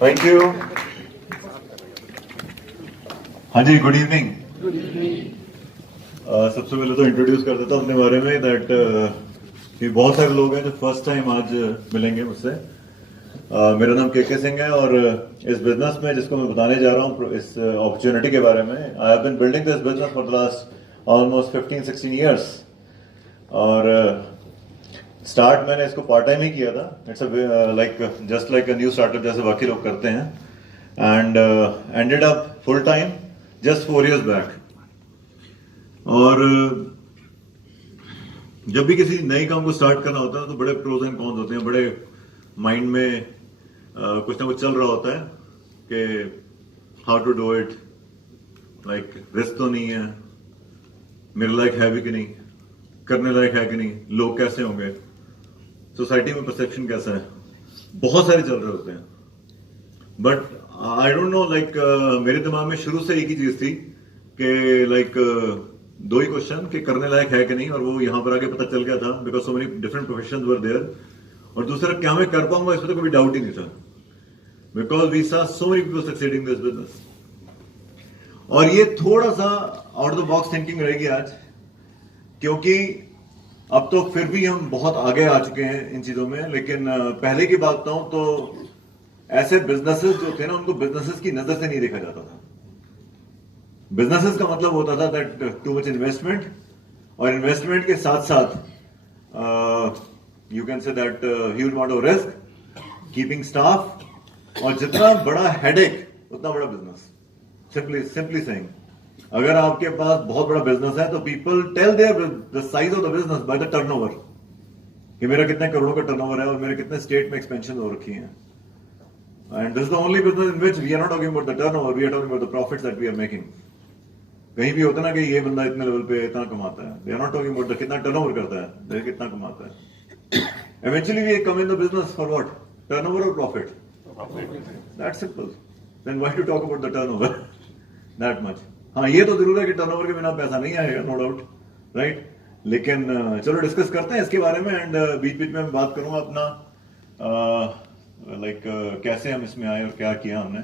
Thank you. हाँ जी, good evening. सबसे पहले तो इंट्रोड्यूस कर देता हूँ अपने बारे में दैट कि बहुत सारे लोग हैं जो फर्स्ट टाइम आज मिलेंगे मुझसे। मेरा नाम के सिंह है और इस बिजनेस में जिसको मैं बताने जा रहा हूँ इस अपॉर्चुनिटी के बारे में, I have been building this business for the last almost 15-16 years. और स्टार्ट मैंने इसको पार्ट टाइम ही किया था। It's like just like a new startup जैसे बाकी लोग करते हैं, and ended up full time just 4 years बैक। और जब भी किसी नए काम को स्टार्ट करना होता है तो बड़े प्रोज एंड कॉन्स होते हैं, बड़े माइंड में कुछ ना कुछ चल रहा होता है कि how to do it, like risk तो नहीं है, मेरे लायक है भी कि नहीं, करने लायक है कि नहीं, लोग कैसे होंगे, सोसाइटी में परसेप्शन कैसा है, बहुत सारे चल रहे होते हैं। But I don't know, like मेरे दिमाग में शुरू से एक ही चीज थी कि लाइक दो ही क्वेश्चन कि करने लायक है कि नहीं, और वो यहां पर आके पता चल गया था because so many different professions were there. और दूसरा, क्या मैं कर पाऊंगा, इसमें तो कोई डाउट ही नहीं था because we saw so many people succeeding this business. और ये थोड़ा सा out of the box thinking रहेगी आज, क्योंकि अब तो फिर भी हम बहुत आगे आ चुके हैं इन चीजों में। लेकिन पहले की बात बताऊं तो ऐसे बिजनेसेस जो थे ना, उनको बिजनेसेस की नजर से नहीं देखा जाता था। बिजनेसेस का मतलब होता था दैट टू मच इन्वेस्टमेंट, और इन्वेस्टमेंट के साथ साथ you can say that huge amount of risk, keeping staff, और जितना बड़ा हेडेक उतना बड़ा बिजनेस। सिंपली सेइंग, अगर आपके पास बहुत बड़ा बिजनेस है तो people tell their the size of the business by the turnover, कि मेरा कितने करोड़ों का टर्नओवर है और मेरे कितने स्टेट में एक्सपेंशन हो रखी है। And this is the only business in which we are not talking about the turnover, we are talking about the profits that we are making. कहीं भी होता ना कि ये बंदा इतने लेवल पे इतना कमाता है, they are not talking about the कितना टर्नओवर करता है, दे कितना कमाता है। Eventually we come in the business for what? Turnover और profit? That's simple. Then why to talk about the turnover that much? हाँ, ये तो जरूर है कि टर्नओवर के बिना पैसा नहीं आएगा, नो डाउट, राइट। लेकिन चलो डिस्कस करते हैं इसके बारे में, एंड बीच बीच में मैं बात करूंगा अपना लाइक कैसे हम इसमें आए और क्या किया हमने।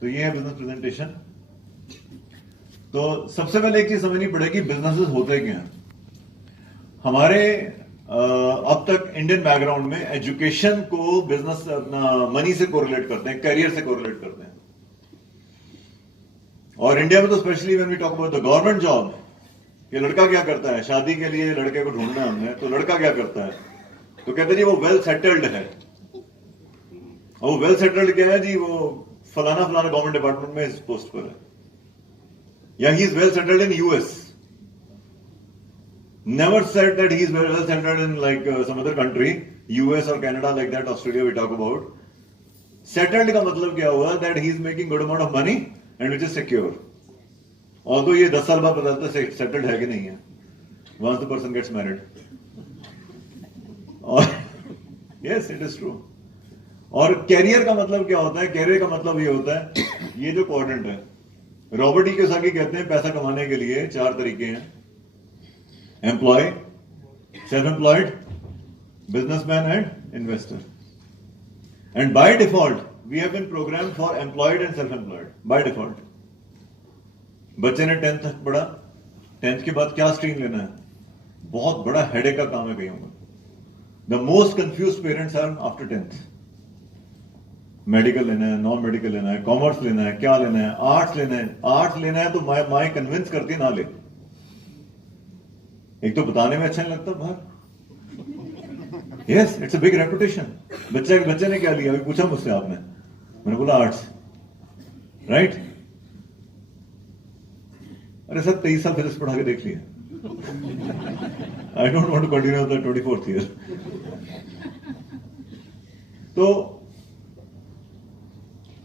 तो ये है बिजनेस प्रेजेंटेशन। तो सबसे पहले एक चीज समझनी पड़ेगी, बिजनेसेस होते क्या हैं। हमारे अब तक इंडियन बैकग्राउंड में एजुकेशन को बिजनेस अपना मनी से कोरिलेट करते हैं, करियर से कोरिलेट करते हैं। और इंडिया में तो specially when we talk about the government job, ये लड़का क्या करता है, शादी के लिए लड़के को ढूंढना है हमने, तो लड़का क्या करता है, तो कहते हैं जी वो वेल सेटल्ड है। और वो वेल सेटल्ड क्या है जी, वो फलाना फलाना गवर्नमेंट डिपार्टमेंट में इस पोस्ट पर है, या he is well settled in US. Never said that he is well settled in like some other country, US और Canada, like that Australia we talk about. Settled का मतलब क्या हुआ, that he is making good amount of money and which is secure. और तो ये 10 साल बाद पता चलता है सेटल्ड है कि नहीं है, once the person gets married. और यस, इट इज ट्रू। और कैरियर का मतलब क्या होता है? कैरियर का मतलब ये होता है, ये जो क्वाड्रेंट है, रॉबर्ट ई कियोसाकी कहते हैं पैसा कमाने के लिए 4 तरीके हैं: employ, self employed, businessman and investor. And by default we have been programmed for employed and self employed by default. बच्चे ने 10th तक पढ़ा, 10th के बाद क्या स्ट्रीम लेना है, बहुत बड़ा हेडेक का काम है कहीं होगा। The most confuse parents are after 10th। Medical लेना है, नॉन मेडिकल लेना है, कॉमर्स लेना है, क्या लेना है, आर्ट्स लेना है। आर्ट्स लेना है तो माई कन्विंस करती है ना ले। एक तो बताने में अच्छा नहीं लगता बाहर, yes it's a big reputation. बच्चे ने क्या लिया, अभी पूछा मुझसे आपने, मैंने बोला आर्ट्स, राइट। अरे सर 23 साल फिजिक्स पढ़ा के देख लिया। I don't want to continue the 24th year. तो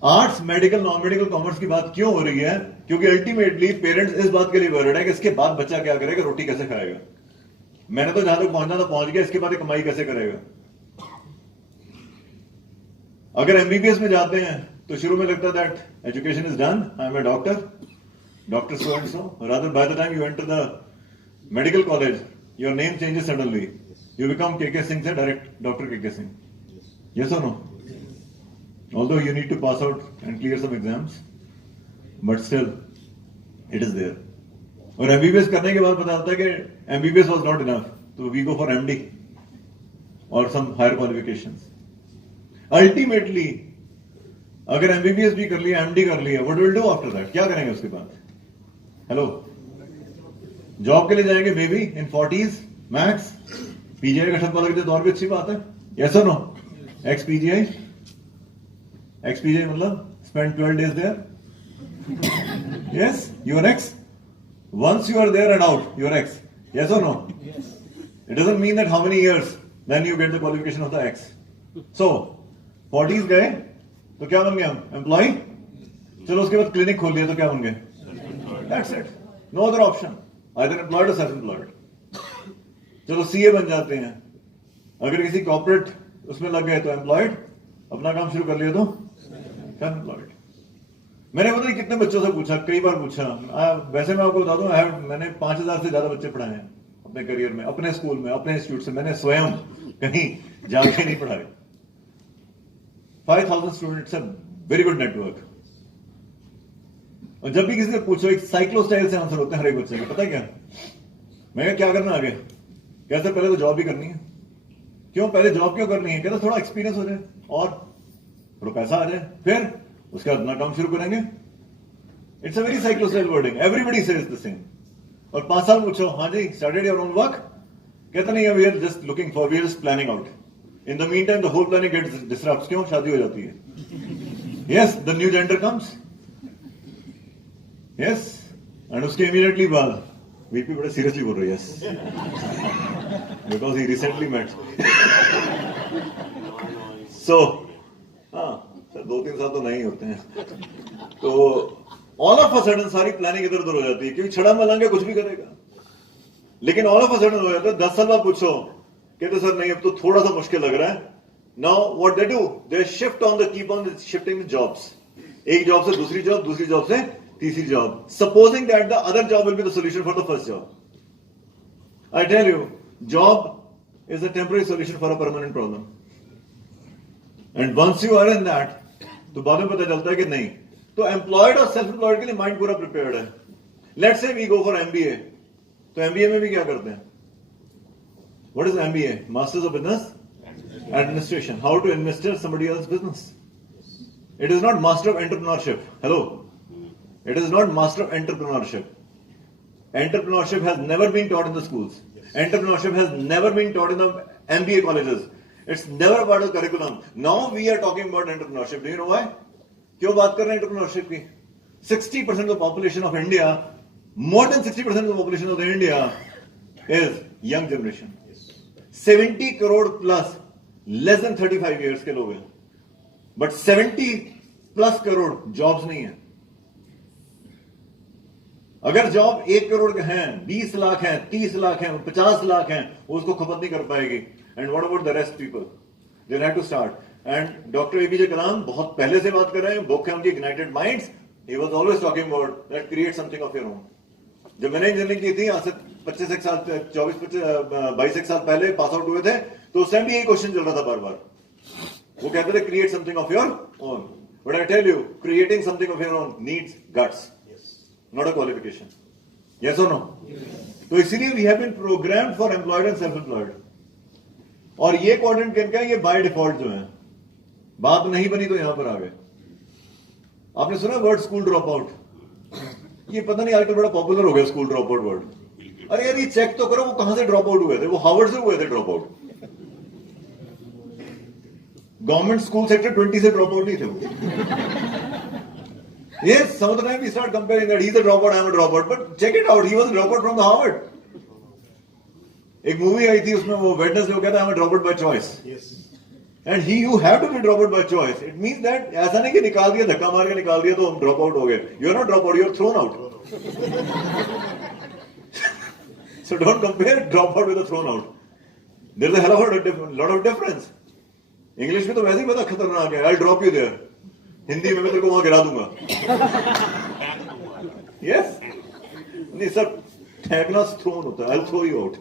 arts, medical, non medical, commerce की बात क्यों हो रही है? क्योंकि अल्टीमेटली पेरेंट्स इस बात के लिए वर्ड है कि इसके बाद बच्चा क्या करेगा, रोटी कैसे खाएगा। मैंने तो जहां तक पहुंचना था पहुंच गया, इसके बाद कमाई कैसे करेगा। अगर एमबीबीएस में जाते हैं तो शुरू में लगता है that education is done, I am a doctor, Dr. So and so. Rather, by the time you enter the medical college, your name changes suddenly. You become KK Singh से direct Dr. KK Singh. Yes or no? Although you need to pass out and clear some exams, but still, it is there. और MBBS करने के बाद पता चलता है कि MBBS was not enough, so we go for MD or some higher qualifications. Ultimately, अगर MBBS भी कर लिया, MD कर लिया, what will do after that? क्या करेंगे उसके बाद? Hello, जॉब के लिए जाएंगे may be in 40s max. PGI का शब्द लग जाए तो और भी अच्छी बात है. Yes or no? Ex-PGI मतलब spend 12 days there. Yes, you are ex. Once you are there and out, you are ex. Yes or no? Yes. It doesn't mean that how many years then you get the qualification of the ex. So 40s गए तो क्या बन गए हम? Employee. चलो उसके बाद clinic खोल लिया तो क्या बन गए? That's it. No other option. Either employed or self-employed. चलो CA बन जाते हैं. अगर किसी कॉर्पोरेट उसमें लग गए तो एम्प्लॉयड, अपना काम शुरू कर लिया तो एम्प्लॉयड. मैंने पता नहीं कितने बच्चों से पूछा, कई बार पूछा. वैसे मैं आपको बता दूं, मैंने 5000 से ज्यादा बच्चे पढ़ाए हैं अपने करियर में, अपने स्कूल में, अपने इंस्टीट्यूट से. मैंने स्वयं कहीं जाके नहीं पढ़ाए. 5000 स्टूडेंट्स है, वेरी गुड नेटवर्क. और जब भी किसी से पूछो, एक साइक्लो स्टाइल से आंसर होते हैं हर एक बच्चे के. पता है क्या? मैं क्या करना आगे? कैसे? पहले तो जॉब भी करनी है. क्यों पहले जॉब क्यों करनी है? कहते थोड़ा एक्सपीरियंस हो जाए और थोड़ा पैसा आ जाए, फिर उसके बाद अपना काम शुरू करेंगे. It's a very cyclostyle wording. Everybody says the same. और 5 साल पूछो, हाँ जी स्टार्टेड योर ओन वर्क? कहता नहीं, we are just looking for, we are just planning out. In the mean time the whole planning gets disrupt. क्यों? शादी हो जाती है. Yes, the new gender comes. Yes, and उसके इमीडिएटली बाद VP बड़े सीरियसली बोल रहे हैं. Yes, because he recently met. So, हाँ सर 2-3 साल तो नहीं होते हैं. तो ऑल ऑफ अ सडन सारी प्लानिंग इधर उधर हो जाती है, क्योंकि छड़ा मलांगे कुछ भी करेगा. लेकिन ऑल ऑफ अ सडन हो जाता है. 10 साल बाद पूछो, कहते सर नहीं अब तो थोड़ा सा मुश्किल लग रहा है. Now what they do, they shift on the keep on shifting the jobs. एक जॉब से दूसरी जॉब, दूसरी जॉब से तीसरी job, supposing that the other job will be the solution for the first job. I tell you, job is a temporary solution for a permanent problem. And once you are in that, तो बाद में पता चलता है कि नहीं. तो employed और self-employed के लिए mind पूरा prepared है. Let's say we go for MBA. तो MBA में भी क्या करते हैं? What is MBA? Masters of Business Administration. How to administer somebody else's business. It is not Master of Entrepreneurship. Hello. It is not Master of Entrepreneurship. Entrepreneurship has never been taught in the schools. Entrepreneurship has never been taught in the MBA colleges. It's never part of the curriculum. Now we are talking about entrepreneurship. Do you know why? क्यों बात कर रहे हैं entrepreneurship की? 60% of the population of India, more than 60% of the population of India is young generation. 70 crore plus, less than 35 years के लोग हैं. But 70 plus crore jobs नहीं है. अगर जॉब 1 करोड़ के हैं, 20 लाख हैं, 30 लाख हैं, 50 लाख हैं, वो उसको खपत नहीं कर पाएगी. And what about the rest people? They have to start. And doctor APJ Kalam बहुत पहले से बात कर रहे हैं, बुक है उनकी ignited minds. He was always talking about that create something of your own. जब मैंने इंजीनियरिंग की थी आज से 25 साल 22 साल पहले पास आउट हुए थे, तो उस टाइम भी यही क्वेश्चन चल रहा था बार बार. वो कहते थे create something of your own. But I tell you, creating something of your own needs guts, not a qualification. Yes or no? Yes. तो इसीलिए we have been programmed for employed and self-employed. और ये quadrant किनका है? ये by default जो है. बात नहीं बनी तो यहां पर आ गए. आपने सुना वर्ड स्कूल ड्रॉप आउट? ये पता नहीं आजकल बड़ा पॉपुलर हो गया स्कूल ड्रॉप आउट वर्ड. अरे यार ये चेक तो करो वो कहां से ड्रॉप आउट हुए थे. वो हार्वर्ड से हुए थे drop out. Government school sector 20 से ड्रॉप आउट नहीं थे. Yes, some of the time we start comparing that he's a dropout, I'm a dropout, but check it out, he was a dropout from the Harvard. एक movie आई थी उसमें वो Wednesday को कहता है I'm a dropout by choice. Yes. And you have to be dropout by choice. It means that ऐसा नहीं कि निकाल दिया, धक्का मार के निकाल दिया तो हम ड्रॉप आउट हो गए. You are not drop out, you are thrown out. So don't compare drop out with a thrown out. There's a hell of a lot of difference. English में तो वैसे ही बड़ा खतरनाक है. I'll drop you there. Hindi में मैं तेरे को वहां गिरा दूंगा. यस, नहीं सर, फेंकना थ्रोन होता है. I throw you out.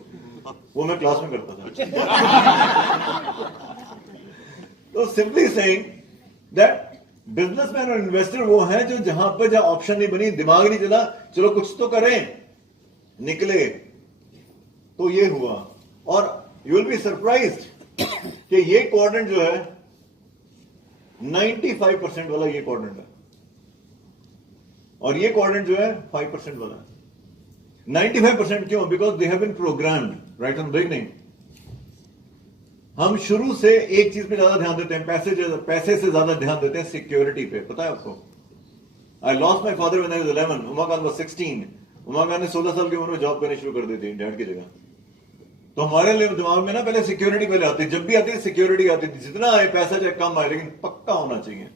वो मैं क्लास में करता था. तो सिंपली सेइंग दैट बिजनेसमैन और इन्वेस्टर वो है जो जहां पर जहां ऑप्शन नहीं बनी, दिमाग नहीं चला, चलो कुछ तो करें, निकले, तो ये हुआ। और यू विल बी सरप्राइज्ड कि ये क्वाड्रेंट जो है 95% वाला ये क्वाड्रेंट है, और ये क्वाड्रेंट जो है 5% वाला है। 95% क्यों? Because they have been programmed right on beginning. हम शुरू से एक चीज पे ज्यादा ध्यान देते हैं, पैसे से ज्यादा ध्यान देते हैं सिक्योरिटी पे। पता है आपको, I lost my father when I was 11, Umakant was 16। Umakant ने 16 साल की उम्र में जॉब करनी शुरू कर दी थी डैड की जगह। तो हमारे लिए दिमाग में ना पहले सिक्योरिटी पहले आती, जब भी आती है सिक्योरिटी आती थी, जितना आए पैसा चाहे कम आए लेकिन पक्का होना चाहिए।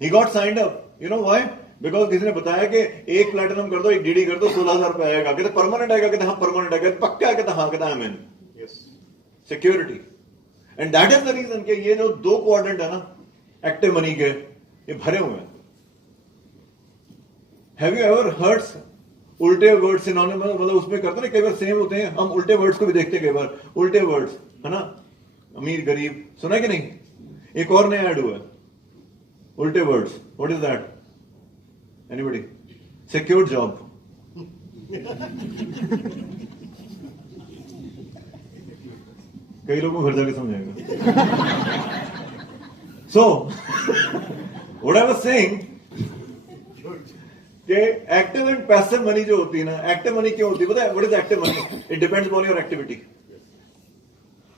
He got signed up, you know why? Because किसी ने बताया कि एक प्लैटिनम कर दो, एक डीडी कर दो, 16,000 रुपए आएगा। कहते परमानेंट आएगा, कहते हाँ परमानेंट आएगा, पक्का है, कहते हाँ, कहता है man security. And that is the reason कि ये जो दो क्वाड्रेंट है ना एक्टिव मनी के, ये भरे हुए हैं। हैव यू एवर हर्ड उल्टे वर्ड सिनोनिमस, मतलब उसमें करते ना कई बार सेम होते हैं, हम उल्टे वर्ड्स को भी देखते हैं कई बार, उल्टे वर्ड्स है ना, अमीर गरीब, सुना है कि नहीं? एक और नया ऐड हुआ है, उल्टे words. What is that? Anybody? Secured job. कई लोगों को घर जाके समझाएगा। So what I was saying कि एक्टिव एंड पैसिव मनी जो होती है ना, एक्टिव मनी क्यों होती है पता है? What is active money? It depends on your activity.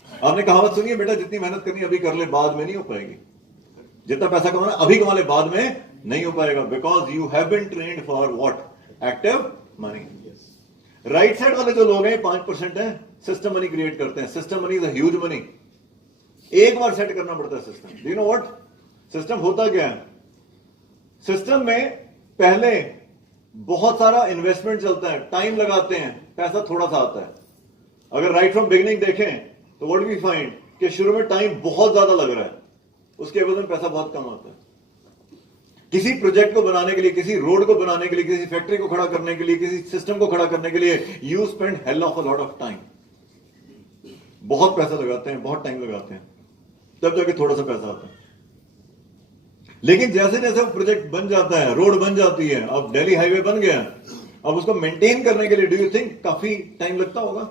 आपने कहावत सुनी है, बेटा जितनी मेहनत करनी अभी कर ले, बाद में नहीं हो पाएगी। जितना पैसा कमाना अभी कमा ले, बाद में नहीं हो पाएगा। Because you have been trained for what? Active money. Right side वाले जो लोग हैं 5% है, सिस्टम मनी क्रिएट करते हैं। System money is a huge money. एक बार सेट करना पड़ता है system. Do you know what? System होता क्या है? सिस्टम में पहले बहुत सारा इन्वेस्टमेंट चलता है, टाइम लगाते हैं, पैसा थोड़ा सा आता है। अगर राइट फ्रॉम बिगिनिंग देखें तो व्हाट वी फाइंड कि शुरू में टाइम बहुत ज्यादा लग रहा है, उसके एवज में पैसा बहुत कम आता है। किसी प्रोजेक्ट को बनाने के लिए, किसी रोड को बनाने के लिए, किसी फैक्ट्री को खड़ा करने के लिए, किसी सिस्टम को खड़ा करने के लिए you spend hell of a lot of time. बहुत पैसा लगाते हैं, बहुत टाइम लगाते हैं, तब जाके थोड़ा सा पैसा आता है। लेकिन जैसे जैसे वो प्रोजेक्ट बन जाता है, रोड बन जाती है, अब दिल्ली हाईवे बन गया, अब उसको मेंटेन करने के लिए डू यू थिंक काफी टाइम लगता होगा?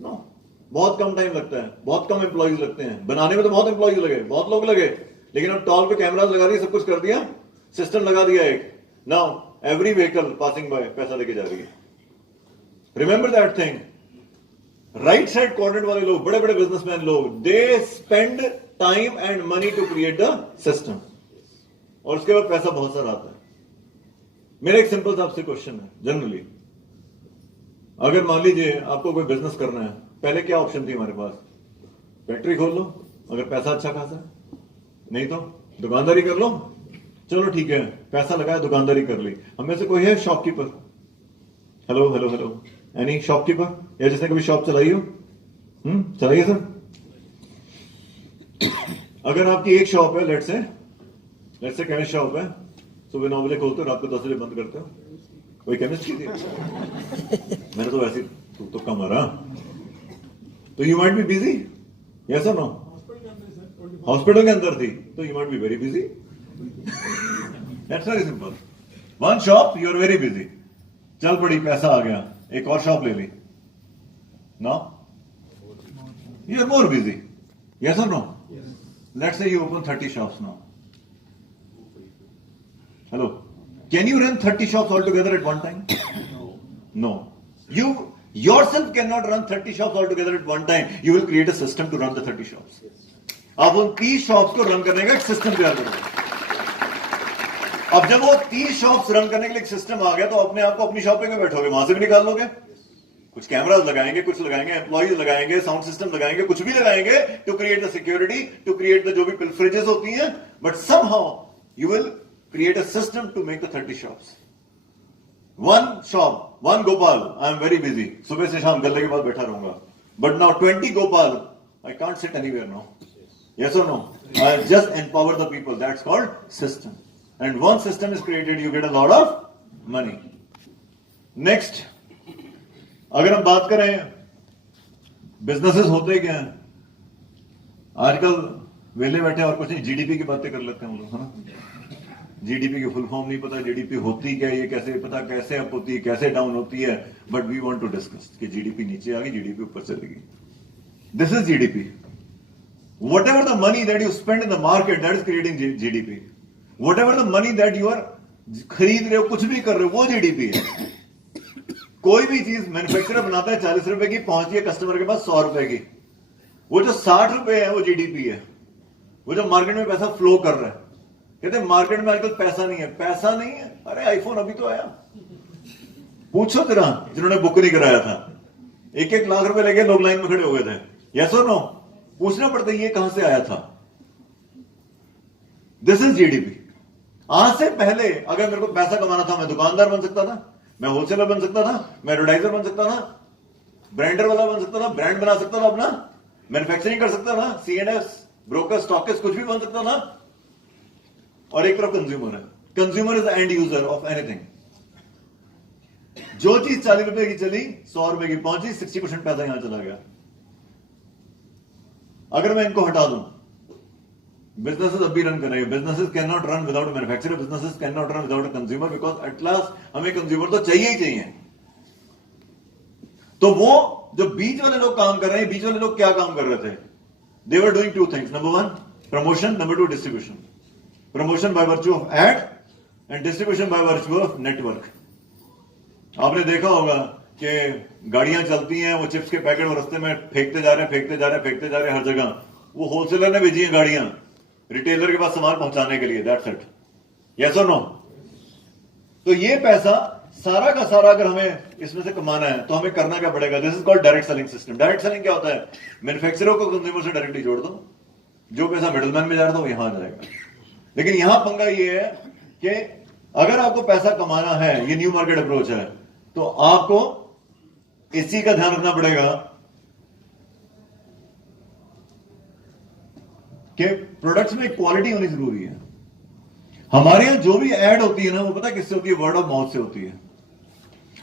नो, बहुत कम टाइम लगता है, बहुत कम एम्प्लॉइज लगते हैं। बनाने में तो बहुत एम्प्लॉइज लगे, बहुत लोग लगे, लेकिन अब टॉल पे कैमरास लगा दिए, सब कुछ कर दिया, सिस्टम लगा दिया एक। Now every vehicle passing by पैसा लेके जा रही है। Remember that thing. Right side quadrant वाले लोग, बड़े बड़े बिजनेसमैन लोग, they spend time and money to create the system, और उसके बाद पैसा बहुत सारा आता है। मेरा एक सिंपल सा आपसे क्वेश्चन है, जनरली अगर मान लीजिए आपको कोई बिजनेस करना है, पहले क्या ऑप्शन थी हमारे पास? फैक्ट्री खोल लो अगर पैसा अच्छा खासा है, नहीं तो दुकानदारी कर लो। चलो ठीक है, पैसा लगाया, दुकानदारी कर ली। हम में से कोई है shopkeeper? Hello hello hello, any shopkeeper या जिसने कभी शॉप चलाई हो? चलाइए सर। अगर आपकी एक शॉप है, लेट्स से केमिस्ट शॉप है, सुबह 9 बजे खोलते हो, रात को 10 बजे बंद करते हो, कोई केमिस्ट की थी? मैंने तो वैसे तुक्का मारा। तो you might be busy, yes और नो? हॉस्पिटल के अंदर थी तो you might be very busy. That's very simple. One shop you are very busy, चल पड़ी, पैसा आ गया, एक और शॉप ले ली, no you are more busy, yes और no? Let's say you open 30 shops now. Hello. Can you run 30 shops altogether at one time? No. You yourself cannot run 30 shops altogether at one time. You will create a system to run the 30 shops. आप उन 30 shops को run करने का एक system तैयार करोगे। अब जब वो 30 शॉप्स रन करने के लिए एक सिस्टम आ गया, तो अपने आप को अपनी शॉपिंग में बैठोगे, वहां से भी निकाल लोगे। कुछ कैमरास लगाएंगे, कुछ लगाएंगे, एम्प्लॉइज लगाएंगे, साउंड सिस्टम लगाएंगे, कुछ भी लगाएंगे to create the security, to create the जो भी पिलफरेजेस होती हैं, but somehow you will create a system to make the 30 shops. One shop, one Gopal, I am very busy. सुबह से शाम गल्ले के बाद बैठा रहूंगा. But now 20 Gopal, I can't sit anywhere now. Yes or no? I just empower the people. That's called system. And once system is created, you get a lot of money. Next, अगर हम बात करें businesses होते क्या हैं आजकल, वेले बैठे और कुछ नहीं, जीडीपी की बातें कर लेते हैं हम लोग, है ना। जीडीपी की फुल फॉर्म नहीं पता, जीडीपी होती क्या है, ये कैसे पता, कैसे अप होती है, कैसे डाउन होती है, but we want to discuss कि जीडीपी नीचे आ गई, जीडीपी ऊपर चलेगी। This is GDP. Whatever the money that you spend in the market, that is creating GDP. Whatever the money that you are खरीद रहे हो, कुछ भी कर रहे हो, वो जीडीपी है। कोई भी चीज मैन्युफैक्चरर बनाता है 40 रुपए की, पहुंची है कस्टमर के पास 100 रुपए की, वो जो 60 रुपए है वो जीडीपी है। वो जो मार्केट में पैसा फ्लो कर रहा है, कहते हैं मार्केट में आजकल पैसा नहीं है। पैसा नहीं है, अरे आईफोन अभी तो आया, पूछो जरा जिन्होंने बुक नहीं कराया था, 1-1 लाख रुपए लेके लोग लाइन में खड़े हो गए थे। यस और नो? पूछना पड़ता है ये कहां से आया था। This is GDP. आज से पहले अगर मेरे को पैसा कमाना था, मैं दुकानदार बन सकता था, मैं होलसेलर बन सकता था, मैं एडवर्टाइजर बन सकता था, ब्रांडर वाला बन सकता था, ब्रांड बना सकता था अपना, मैन्युफैक्चरिंग कर सकता था, सीएनएस, ब्रोकर, स्टॉकिस्ट, कुछ भी बन सकता था। और एक तरफ कंज्यूमर है। Consumer is and user of anything. जो चीज 40 रुपए की चली 100 रुपए की पहुंची, 60% पैसा यहां चला गया। अगर मैं इनको हटा दूं, बिजनेसेस अभी रन कर रहे हैं। Businesses can not run without manufacturer, businesses can not run without consumer, because at last हमें कंज्यूमर तो चाहिए ही चाहिए। तो वो जो बीच वाले लोग काम कर रहे हैं, बीच वाले लोग क्या काम कर रहे थे? They were doing 2 things. Number 1 promotion, number 2 distribution. Promotion by virtue of ad and distribution by virtue of network. आपने देखा होगा कि गाड़ियां चलती हैं, वो चिप्स के पैकेट वो रास्ते में फेंकते जा रहे हैं, फेंकते जा रहे हैं, फेंकते जा रहे हैं हर जगह। वो होलसेलर ने भेजी है गाड़ियां रिटेलर के पास सामान पहुंचाने के लिए। That's it. यस और नो? तो ये पैसा सारा का सारा अगर हमें इसमें से कमाना है तो हमें करना क्या पड़ेगा? This is called direct selling system. Direct selling क्या होता है? मैन्युफैक्चरर को कंज्यूमर से डायरेक्टली जोड़ दो, जो पैसा मिडलमैन में जा रहा था वो यहां जाएगा। लेकिन यहां पंगा ये है कि अगर आपको पैसा कमाना है, ये न्यू मार्केट अप्रोच है, तो आपको इसी का ध्यान रखना पड़ेगा कि प्रोडक्ट्स में क्वालिटी होनी जरूरी है। हमारे यहां जो भी ऐड होती है ना, वो पता किससे होती है? वर्ड ऑफ माउथ से होती है।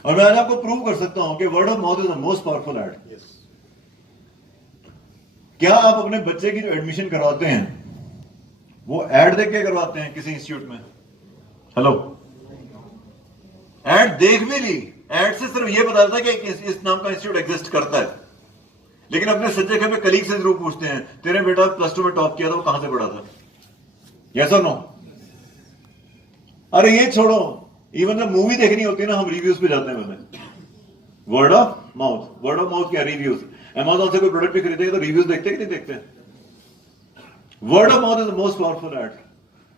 और मैं आज आपको प्रूव कर सकता हूं कि word of mouth is the most powerful add. क्या आप अपने बच्चे की जो एडमिशन करवाते हैं वो ऐड देख के करवाते हैं किसी इंस्टीट्यूट में? हेलो, ऐड देख भी ली, ऐड से सिर्फ ये पता था कि इस नाम का इंस्टीट्यूट एग्जिस्ट करता है, लेकिन अपने सच्चे घर में कलीग से जरूर पूछते हैं, तेरे बेटा +2 में टॉप किया था, वो कहां से पढ़ा था? यस और नो? अरे ये छोड़ो, इवन जब मूवी देखनी होती है ना, हम रिव्यूज पे जाते हैं पहले। Word of mouth. Word of mouth क्या? रिव्यूज। अमेज़न से कोई प्रोडक्ट भी खरीदेंगे तो रिव्यूज देखते कि नहीं देखते? Word of mouth is the most powerful add.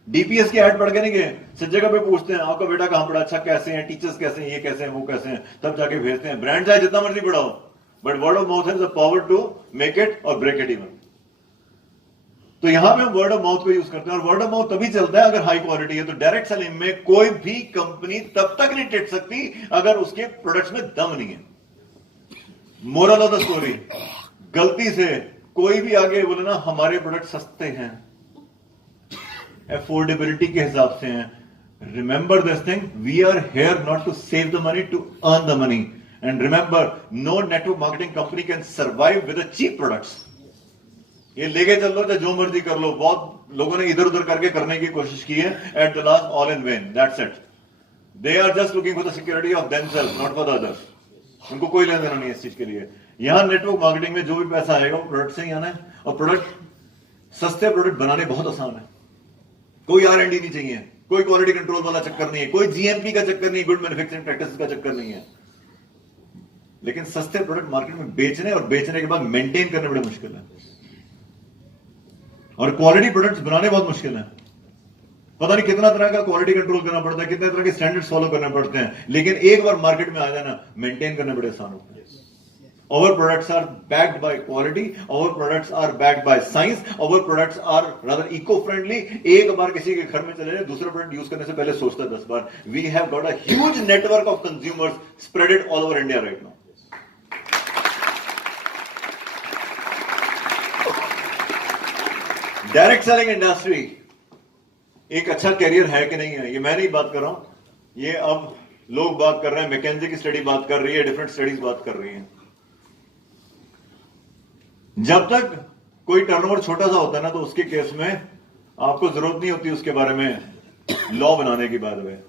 DPS की ऐड पढ़ के नहीं गए, सब जगह पे पूछते हैं आपका बेटा कहां पढ़ा, अच्छा कैसे हैं, टीचर्स कैसे हैं, ये कैसे हैं, वो कैसे हैं, तब जाके भेजते हैं। ब्रांड चाहे जितना मर्जी पढ़ाओ, but word of mouth has the power to make it और ब्रेक इट इवन। तो यहां पे हम वर्ड ऑफ माउथ को यूज करते हैं, और वर्ड ऑफ माउथ तभी चलता है अगर हाई क्वालिटी है। तो डायरेक्ट सेलिंग में कोई भी कंपनी तब तक नहीं टिक सकती अगर उसके प्रोडक्ट्स में दम नहीं है। मोरल ऑफ द स्टोरी, गलती से कोई भी आगे बोले ना हमारे प्रोडक्ट सस्ते हैं, अफोर्डेबिलिटी के हिसाब से हैं, remember this thing, we are here not to save the money, to earn the money. And remember, no network marketing company can survive with cheap products. ये लेके चल लो चाहे जो मर्जी कर लो, बहुत लोगों ने इधर उधर करके करने की कोशिश की है, at the last all in vain. That's it. They are just looking for the security of themselves, not for the others. उनको कोई लेना देना नहीं है इस चीज के लिए। यहां नेटवर्क मार्केटिंग में जो भी पैसा आएगा वो प्रोडक्ट से ही आना है, और प्रोडक्ट सस्ते प्रोडक्ट बनाने बहुत आसान है। कोई R&D नहीं चाहिए, कोई क्वालिटी कंट्रोल वाला चक्कर नहीं है, कोई GMP का चक्कर नहीं, गुड मैन्युफैक्चरिंग प्रैक्टिस का चक्कर नहीं है। लेकिन सस्ते प्रोडक्ट मार्केट में बेचने और बेचने के बाद मेंटेन करने बड़े मुश्किल है, और क्वालिटी प्रोडक्ट्स बनाने बहुत मुश्किल है। पता नहीं कितना तरह का क्वालिटी कंट्रोल करना पड़ता है, कितने तरह के स्टैंडर्ड्स फॉलो करने पड़ते हैं, लेकिन एक बार मार्केट में आ जाए ना, मेंटेन करने बड़े आसान होते हैं। Our products are backed by quality, our products are backed by science, our products are rather eco-friendly. एक बार किसी के घर में चले जाए, दूसरा प्रोडक्ट यूज करने से पहले सोचता है 10 बार। We have got a huge network of consumers spread all over India right now. Direct selling industry एक अच्छा कैरियर है कि नहीं है, ये मैं नहीं बात कर रहा हूं, ये अब लोग बात कर रहे हैं, मैकेंजी की स्टडी बात कर रही है, डिफरेंट स्टडीज बात कर रही हैं। जब तक कोई टर्नओवर छोटा सा होता है ना, तो उसके केस में आपको जरूरत नहीं होती उसके बारे में लॉ बनाने की। बात है,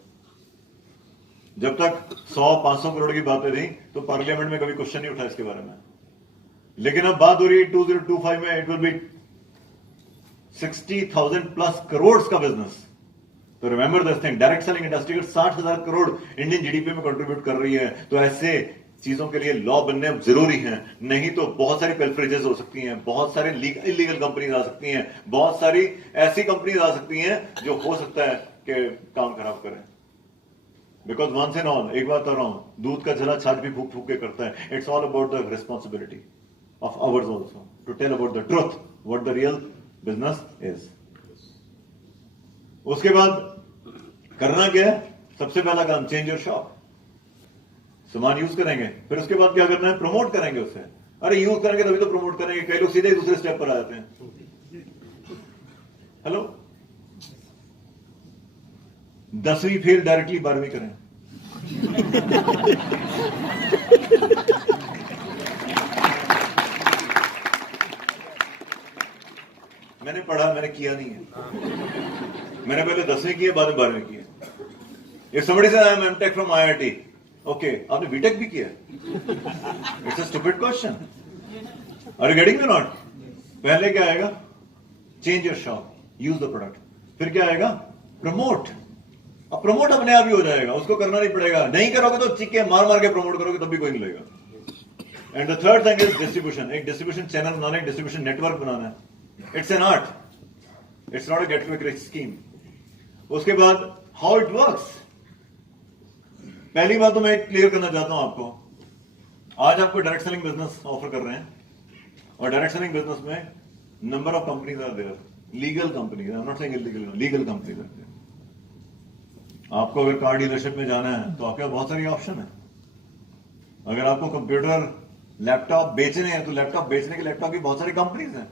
जब तक 100-500 करोड़ की बातें थी तो पार्लियामेंट में कभी क्वेश्चन नहीं उठा इसके बारे में। लेकिन अब बात हो रही है 2025 में, it will be 60,000 plus crore का बिजनेस। तो remember this thing, direct selling industry 60,000 crore Indian GDP में कंट्रीब्यूट कर रही है। तो ऐसे चीजों के लिए लॉ बनने जरूरी है, नहीं तो बहुत सारी पेल्फ्रेजेस हो सकती हैं, बहुत सारे इलीगल कंपनीज आ सकती हैं, बहुत सारी ऐसी कंपनीज आ सकती हैं जो हो सकता है कि काम खराब करें। बिकॉज वंस एंड ऑल, एक बात कर रहा हूं, दूध का झला छाछ भी फूक फूक के करता है। It's all about the responsibility of ours also to tell about the truth what the real business is. उसके बाद करना क्या है? सबसे पहला काम, चेंज योर शॉप। सामान यूज करेंगे, फिर उसके बाद क्या करना है? प्रमोट करेंगे उसे। अरे यूज करेंगे तभी तो प्रमोट करेंगे। कई लोग सीधे दूसरे स्टेप पर आ जाते हैं। हेलो, 10वीं फेल डायरेक्टली 12वीं करें। मैंने पढ़ा, मैंने किया नहीं है। मैंने पहले 10वीं की है, बाद में 12वीं की है। If somebody says I am MTech from IIT, okay, आपने BTech भी किया? It's a stupid question. Are you getting me or not? पहले क्या आएगा? Change your shop, use the product. फिर क्या आएगा? Promote. अब प्रमोट अपने आप ही हो जाएगा, उसको करना नहीं पड़ेगा। नहीं करोगे तो चिक्के मार मार के प्रमोट करोगे तब भी कोई नहीं लेगा। And the third thing is distribution. एक डिस्ट्रीब्यूशन चैनल बनाना है, डिस्ट्रीब्यूशन नेटवर्क बनाना है। It's an art, it's not a get quick rich scheme. उसके बाद हाउ इट वर्क्स। पहली बात तो मैं क्लियर करना चाहता हूं आपको, आज आपको डायरेक्ट सेलिंग बिजनेस ऑफर कर रहे हैं, और डायरेक्ट सेलिंग बिजनेस में number of companies are there, legal companies, I am not saying illegal, legal companies are there. आपको अगर कार डीलरशिप में जाना है तो आपके पास बहुत सारी ऑप्शन है। अगर आपको कंप्यूटर लैपटॉप बेचने हैं तो लैपटॉप बेचने के लैपटॉप की बहुत सारी कंपनीज हैं।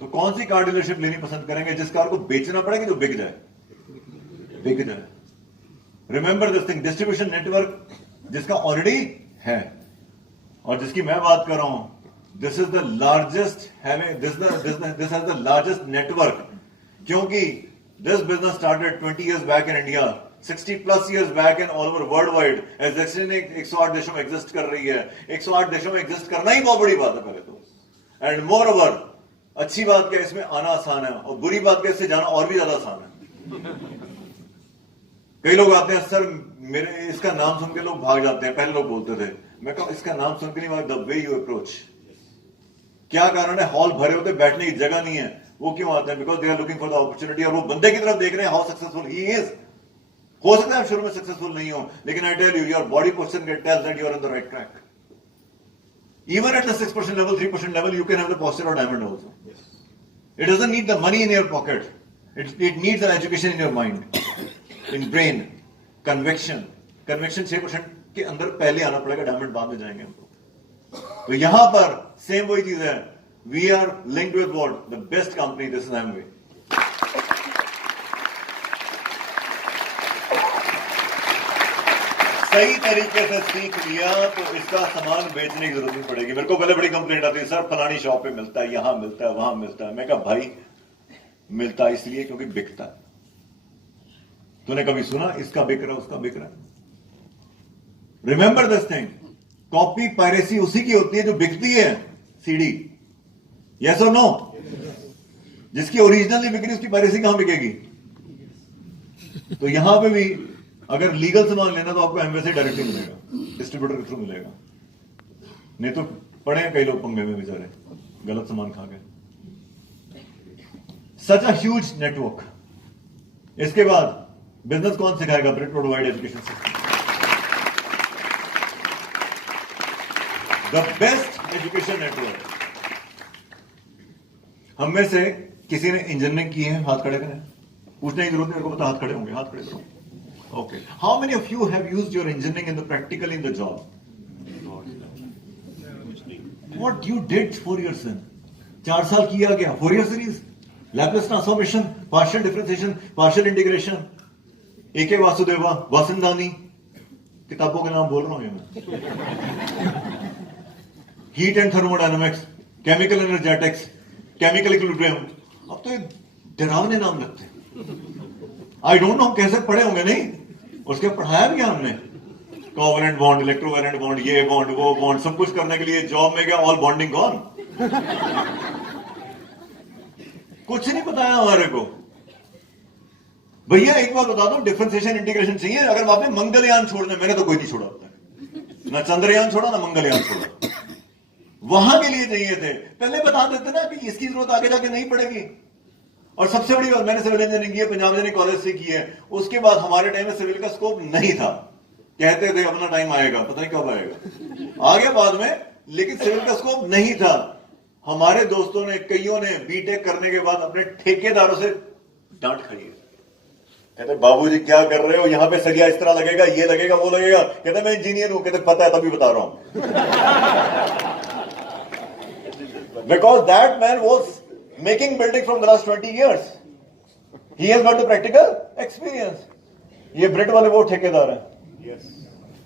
तो कौन सी कार डीलरशिप लेनी पसंद करेंगे? जिस कार को बेचना पड़ेगा जो बिक जाए, बिक जाए। Remember this thing, distribution network जिसका ऑलरेडी है और जिसकी मैं बात कर रहा हूं, this is the largest having this has the largest network. क्योंकि this business started 20 years back in India, 60 plus years back and all over worldwide, as Dextrin 108 देशों में एग्जिस्ट कर रही है। 108 देशों में एग्जिस्ट करना ही बहुत बड़ी बात है पहले तो। एंड मोर ओवर, अच्छी बात क्या, इसमें आना आसान है, और बुरी बात क्या, इससे जाना और भी ज्यादा आसान है। कई लोग आते हैं, सर मेरे इसका नाम सुन के लोग भाग जाते हैं। पहले लोग बोलते थे, मैं कहूं इसका नाम सुन के नहीं भाग, द वे यू अप्रोच। क्या कारण है? हॉल भरे होते, बैठने की जगह नहीं है। वो क्यों आते हैं? Because they are looking for the opportunity, और वो बंदे की तरफ देख रहे हैं हाउ सक्सेसफुल ही इज। हो सकता है आप शुरू में सक्सेसफुल नहीं हो, लेकिन I tell you, your body posture can tell that you are on the right track. Even at the 6% level, 3% level, you can have the posture of diamond also. It doesn't need the money in your pocket, it needs an education in your mind, in brain, conviction. Conviction 6% के अंदर पहले आना पड़ेगा, diamond बाद में जाएंगे हमको। तो यहां पर सेम वही चीज है। We are linked with what? The best company, this is Amway. सही तरीके से सीख लिया तो इसका सामान बेचने की जरूरत नहीं पड़ेगी। मेरे को पहले बड़ी कंप्लेंट आती है, सर फलानी शॉप पे मिलता है, यहां मिलता है, वहां मिलता है। मैं कहा भाई, मिलता इसलिए क्योंकि बिकता है। तूने कभी सुना इसका बिक रहा, उसका बिक रहा? Remember this thing, copy piracy उसी की होती है जो बिकती है, सीडी। यस और नो? जिसकी ओरिजिनल नहीं बिक रही उसकी पायरेसी कहां बिकेगी? तो यहां पे भी अगर लीगल सामान लेना तो आपको एमवे से डायरेक्टली मिलेगा, डिस्ट्रीब्यूटर के थ्रू मिलेगा। नहीं तो पड़े हैं कई लोग पंगे में बेचारे, गलत सामान खा गए। सच अ ह्यूज नेटवर्क। इसके बाद बिजनेस कौन सिखाएगा? Provide education system. The best education network. हम में से किसी ने इंजीनियरिंग की है? हाथ खड़े करें। पूछने की जरूरत नहीं, मेरे को पता, हाथ खड़े होंगे, हाथ खड़े करो। Okay, how many of you have used your engineering in the practical in the job? What you did 4 years in? 4 साल किया गया। 4 year series, Laplace transformation, partial differentiation, partial integration, AK Vasudeva, Vasandani, किताबों के नाम बोल रहा हूं मैं। Heat and thermodynamics, chemical energetics, chemical equilibrium, अब तो डरावने नाम लगते हैं। आई डोंट नो कैसे पढ़े होंगे, नहीं उसके पढ़ाया भी हमने, कोवेलेंट बॉन्ड, इलेक्ट्रोवेलेंट बॉन्ड, ये बॉन्ड वो बॉन्ड, सब कुछ करने के लिए जॉब में गया, ऑल बॉन्डिंग गॉन। कुछ नहीं बताया हमारे को। भैया एक बात बता दो, डिफरेंशिएशन इंटीग्रेशन चाहिए। अगर आपने मंगलयान छोड़ने, मैंने तो कोई नहीं छोड़ा होता, ना चंद्रयान छोड़ा ना मंगलयान छोड़ा, वहां के लिए चाहिए थे। पहले बता देते ना कि इसकी जरूरत आगे जाके नहीं पड़ेगी। और सबसे बड़ी बात, मैंने सिविल इंजीनियरिंग की है, पंजाब इंजीनियरिंग कॉलेज से की है, उसके बाद हमारे टाइम में सिविल का स्कोप नहीं था। कहते थे अपना टाइम आएगा, पता नहीं कब आएगा, आ गया बाद में, लेकिन सिविल का स्कोप नहीं था। हमारे दोस्तों ने, कईयों ने बीटेक करने के बाद अपने ठेकेदारों से डांट खाई है। कहते बाबूजी क्या कर रहे हो, यहां पे सरिया इस तरह लगेगा, ये लगेगा, वो लगेगा। कहते मैं इंजीनियर हूं। कहते पता है, तभी बता रहा हूं। Because that man was making building from the last 20 years. He has got the practical experience. ये ब्रिट वाले वो ठेकेदार हैं. Yes.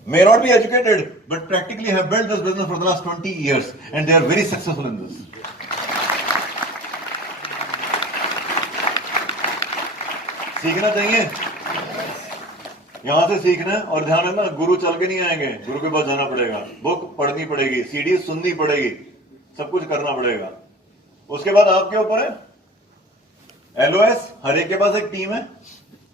May not be educated, but practically have built this business for the last 20 years, and they are very successful in this. सीखना चाहिए, यहां से सीखना है। और ध्यान रखना, गुरु चल के नहीं आएंगे, गुरु के पास जाना पड़ेगा, बुक पढ़नी पड़ेगी, सीडी सुननी पड़ेगी, सब कुछ करना पड़ेगा। उसके बाद आपके ऊपर है एलओएस, हर एक के पास एक टीम है।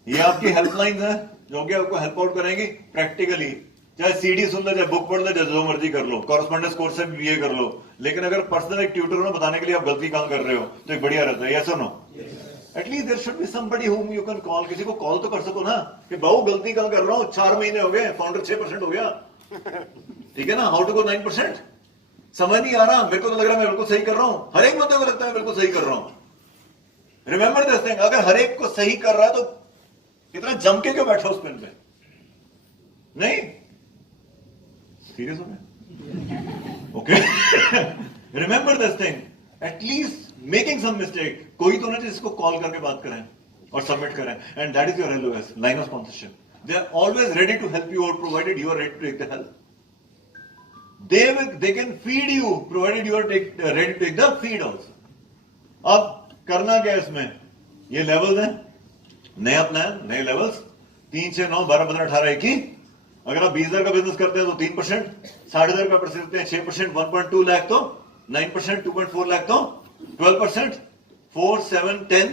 ये आपकी हेल्पलाइंस है जो कि आपको हेल्प आउट करेंगी प्रैक्टिकली। चाहे सीडी सुन ले, चाहे बुक पढ़ ले, चाहे जो मर्जी कर लो, कॉरेस्पॉन्डेंस कोर्स से भी ये कर लो। लेकिन अगर पर्सनल एक ट्यूटर में बताने के लिए आप गलती काम कर रहे हो तो एक बढ़िया रहता है। यस और no? At least there should be somebody whom you can call. किसी को कॉल तो कर सको ना कि बाबू गलती काम कर रहा हूं, 4 महीने हो गए, फाउंडर 6% हो गया, ठीक है ना, हाउ टू गो 9%, समझ नहीं आ रहा, मेरे को तो लग रहा है मैं बिल्कुल सही कर रहा हूं। हर एक बंदे को लगता है बिल्कुल सही कर रहा हूं। रिमेंबर दिस थिंग, अगर हर एक को सही कर रहा है तो इतना जम के क्यों बैठा उस पेन पे? नहीं, सीरियस हो गया? Okay. Remember this thing, at least making some mistake, कोई तो ना जिसको कॉल करके बात करें और सबमिट करें। And that is your LOS, line of sponsorship. They are always ready to help you out provided you are ready to take the help. They can feed you provided you are ready to take the feed also. अब करना क्या है इसमें? ये levels हैं, नया plan, नए levels, 3, 6, 9, 12, 15, 18, 21। अगर आप 20,000 का बिजनेस करते हैं तो 3%, 60,000 का परसेंट देते हैं 6%, 1.2 लाख तो 9%, 2.4 लाख तो 12%, 4, 7, 10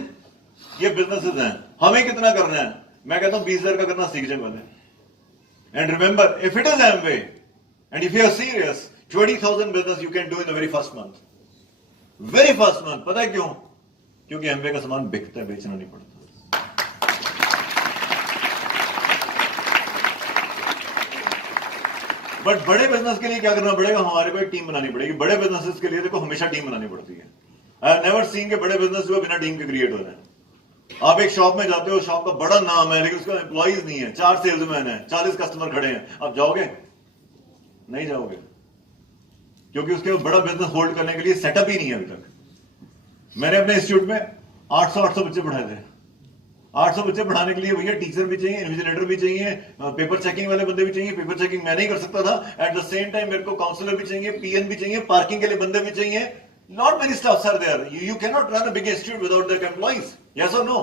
ये बिजनेसेस हैं। हमें कितना करना है? मैं कहता हूं 20,000 का करना सीख जाए पहले। And remember, if it is Amway and if you are serious, 20,000 business you can do in the very first month. Very first month. पता है क्यों? क्योंकि एमवे का सामान बिकता है, बेचना नहीं पड़ता। बट बड़े बिजनेस के लिए क्या करना पड़ेगा? हमारे को एक टीम बनानी पड़ेगी। बड़े बिजनेसेस के लिए देखो हमेशा टीम बनानी पड़ती है। आई हैव नेवर सीन के बड़े बिजनेस जो बिना टीम के क्रिएट हो रहे हैं। आप एक शॉप में जाते हो, शॉप का बड़ा नाम है लेकिन उसका एम्प्लॉइज नहीं है, 4 सेल्समैन है, 40 कस्टमर खड़े हैं, आप जाओगे? नहीं जाओगे, क्योंकि उसके बड़ा बिजनेस होल्ड करने के लिए सेटअप ही नहीं है अभी तक। मैंने अपने इंस्टीट्यूट में 800 बच्चे पढ़ाए थे। 800 बच्चे पढ़ाने के लिए भैया टीचर भी चाहिए, इन्विजिलेटर भी चाहिए, पेपर चेकिंग वाले बंदे भी चाहिए। पेपर चेकिंग मैं नहीं कर सकता था। एट द सेम टाइम मेरे को काउंसलर भी चाहिए, पीएन भी चाहिए, पार्किंग के लिए बंदे भी चाहिए। Not many staffs are there. You can not run a big institute without that employees. Yes और नो?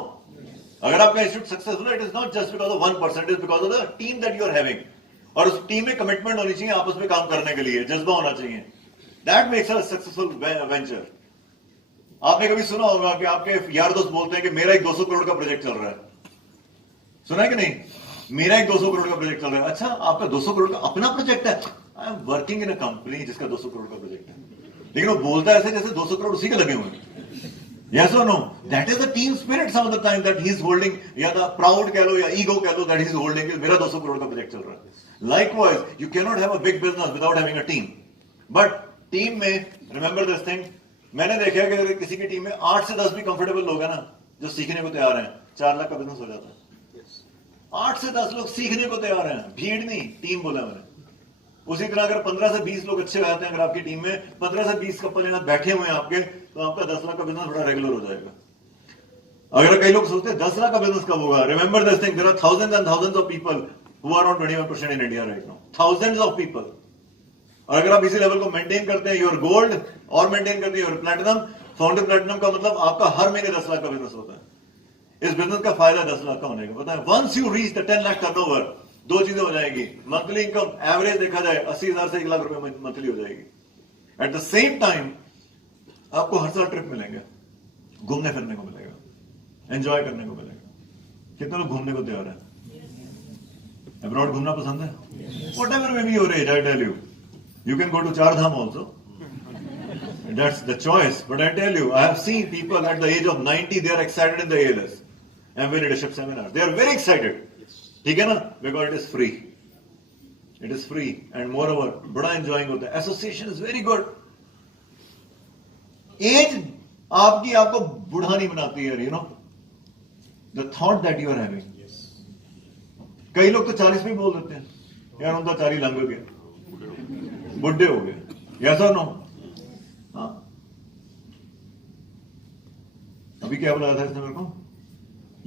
अगर आपका इंस्टीट्यूट सक्सेसफुल है, it is not just because of 1%, it is because of the team that you are having. और उस team में commitment होनी चाहिए, आपस में काम करने के लिए जज्बा होना चाहिए। That makes a successful venture. आपने कभी सुना होगा कि आपके यार दोस्त बोलते हैं कि मेरा एक 200 करोड़ का प्रोजेक्ट चल रहा है। सुना है कि नहीं? मेरा एक 200 करोड़ का प्रोजेक्ट चल रहा है। अच्छा, आपका 200 करोड़ का अपना प्रोजेक्ट है? I am working in a company जिसका 200 करोड़ का प्रोजेक्ट है। लेकिन वो बोलता है ऐसे जैसे 200 करोड़ उसी के लगे हुए हैं। Yes or no? That is the team spirit some of the time that he's holding, या the proud कह लो या ego कह लो, that he's holding कि मेरा 200 करोड़ का प्रोजेक्ट चल रहा है। Likewise, you cannot have a big business without having a team. But team में, remember this thing, मैंने देखा कि अगर किसी की टीम में 8 से 10 भी कंफर्टेबल लोग हैं ना, जो सीखने को तैयार हैं, 4 लाख का बिजनेस हो जाता है। 8 से 10 लोग सीखने को तैयार हैं, भीड़ नहीं, टीम बोला मैंने। उसी तरह अगर 15 से 20 लोग अच्छे हो जाते हैं, अगर आपकी टीम में 15 से 20 कपल यहाँ बैठे हुए हैं आपके, तो आपका 10 लाख का बिजनेस बड़ा रेगुलर हो जाएगा। अगर कई लोग सोचते हैं 10 लाख का बिजनेस कब होगा, remember this thing, there are thousands and thousands of people who are on 21% in India right now. Thousands of people. और अगर आप इसी लेवल को मेंटेन करते हैं, योर गोल्ड, और मेंटेन करते हैं योर प्लैटिनम, फाउंडर प्लेटिनम का मतलब आपका हर महीने 10 लाख का बिजनेस होता है। इस बिजनेस का फायदा 10 लाख का होने का पता है। Once you reach the 10 lakh turnover, दो चीजें हो जाएगी। मंथली इनकम एवरेज देखा जाए 80,000 से 1 लाख रुपए मंथली हो जाएगी। एट द सेम टाइम आपको हर साल ट्रिप मिलेंगे, घूमने फिरने को मिलेगा, एंजॉय करने को मिलेगा। कितने लोग घूमने को तैयार है? अब्रॉड घूमना पसंद है? Whatever may be your age, I tell you, you can go to Char Dham also. That's the choice. But I tell you, I have seen people at the age of 90, they are excited in the ALS and leadership seminars. They are very excited. ठीक है ना? Because it is free. It is free and moreover, बड़ा enjoying होता है. Association is very good. Age आपको बूढ़ा नहीं बनाती है, you know. The thought that you are having. कई लोग तो 40 में बोल देते हैं यार उनका 40 लंघ गया, बुढ़े हो गए। यस और नो? हाँ, अभी क्या बुलाया था इसने मेरे को?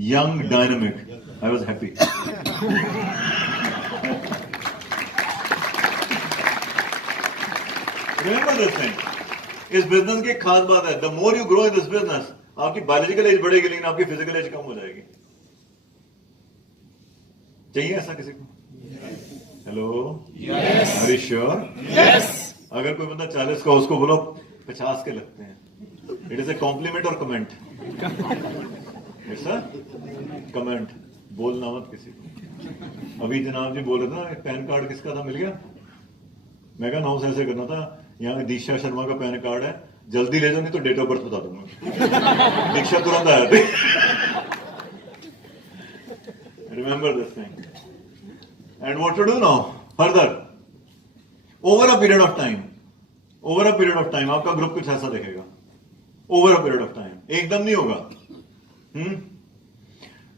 Young dynamic. I was happy. Remember this thing, इस बिजनेस की एक खास बात है, the more you grow in this business, आपकी बायोलॉजिकल एज बढ़ेगी लेकिन आपकी फिजिकल एज कम हो जाएगी। चाहिए ऐसा किसी को? Hello, are you sure? अगर कोई बंदा 40 का, उसको बोलो 50 के लगते हैं। इट इज ए कॉम्प्लीमेंट और कमेंट? It's a comment. बोलना मत किसी को। अभी जनाब जी बोल रहे थे ना, पैन कार्ड किसका था, मिल गया? मैं कहा 9 से ऐसे करना था, यहाँ दीक्षा शर्मा का पैन कार्ड है, जल्दी ले जाओ नहीं तो डेट ऑफ बर्थ बता दूंगा। दीक्षा तुरंत आया थे। Remember this thing. And what to do now? Further, over a period of time, आपका ग्रुप कुछ ऐसा दिखेगा। Over a period of time, एकदम नहीं होगा।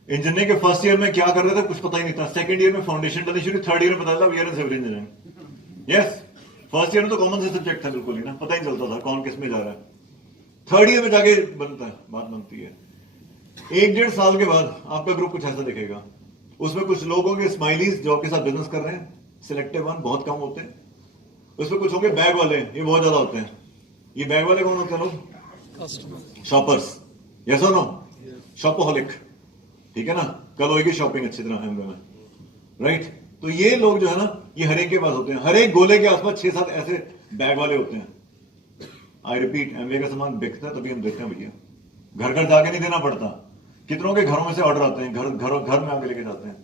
इंजीनियरिंग के फर्स्ट ईयर में क्या कर रहे थे कुछ पता ही नहीं था। सेकंड ईयर में फाउंडेशन डालनी शुरू, थर्ड ईयर में पता चला we are in civil engineering. Yes, first year में तो कॉमन से सब्जेक्ट था बिल्कुल ही ना, पता ही नहीं चलता था कौन किस में जा रहा है। थर्ड ईयर में जाके बनता है, बात बनती है। 1-1.5 साल के बाद आपका ग्रुप कुछ ऐसा दिखेगा। उसमें कुछ लोग होंगे स्माइलीज जो आपके साथ बिजनेस कर रहे हैं, सिलेक्टिव वन, बहुत कम होते हैं। उसमें कुछ होंगे बैग वाले, ये बहुत ज्यादा होते हैं। ये बैग वाले कौन होते हैं लोग? शॉपर्स। यस और नो? शॉपोहोलिक। ठीक है ना? कल होगी शॉपिंग अच्छी तरह एमवे में, राइट? तो ये लोग जो है ना, ये हर एक के पास होते हैं। हर एक गोले के आसपास 6-7 ऐसे बैग वाले होते हैं। आई रिपीट, एमवे का सामान बिकता है तभी हम देते हैं भैया, घर घर जाके नहीं देना पड़ता। कितनों के घरों में से ऑर्डर आते हैं, घर में आके लेके जाते हैं।